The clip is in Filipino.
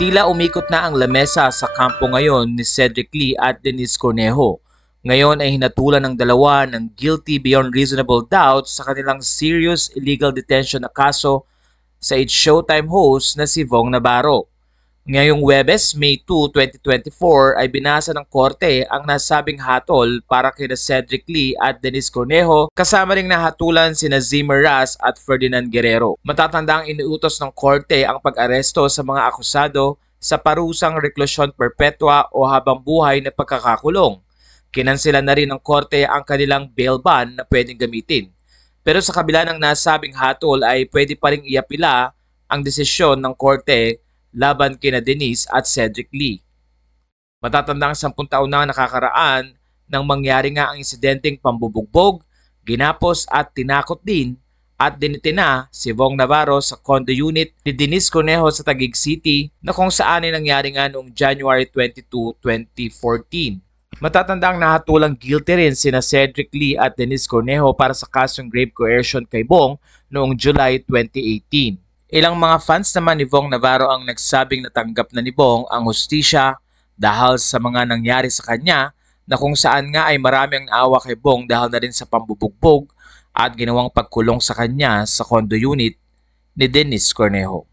Tila umikot na ang lamesa sa kampo ngayon ni Cedric Lee at Denise Cornejo. Ngayon ay hinatulan ng dalawa ng guilty beyond reasonable doubt sa kanilang serious illegal detention na kaso sa It's Showtime host na si Vong Navarro. Ngayong Huwebes, May 2, 2024 ay binasa ng korte ang nasabing hatol para kina Cedric Lee at Denise Cornejo kasama ring nahatulan sina Zimmer Ras at Ferdinand Guerrero. Matatandang iniutos ng korte ang pag-aresto sa mga akusado sa parusang reklusyon perpetua o habang buhay na pagkakakulong. Kinansela na rin ng korte ang kanilang bail ban na pwedeng gamitin. Pero sa kabila ng nasabing hatol ay pwede pa ring iapila ang desisyon ng korte laban kina Denise at Cedric Lee. Matatandang 10 taon na nakakaraan nang mangyari nga ang insidenteng pambubugbog, ginapos at tinakot din at dinitina si Vong Navarro sa condo unit ni Denise Cornejo sa Taguig City na kung saan ay nangyari nga noong January 22, 2014. Matatandang nahatulang guilty rin sina Cedric Lee at Denise Cornejo para sa kasong grave coercion kay Vong noong July 2018. Ilang mga fans naman ni Vong Navarro ang nagsabing natanggap na ni Vong ang hustisya dahil sa mga nangyari sa kanya na kung saan nga ay marami ang naawa kay Vong dahil na rin sa pambubugbog at ginawang pagkulong sa kanya sa condo unit ni Denise Cornejo.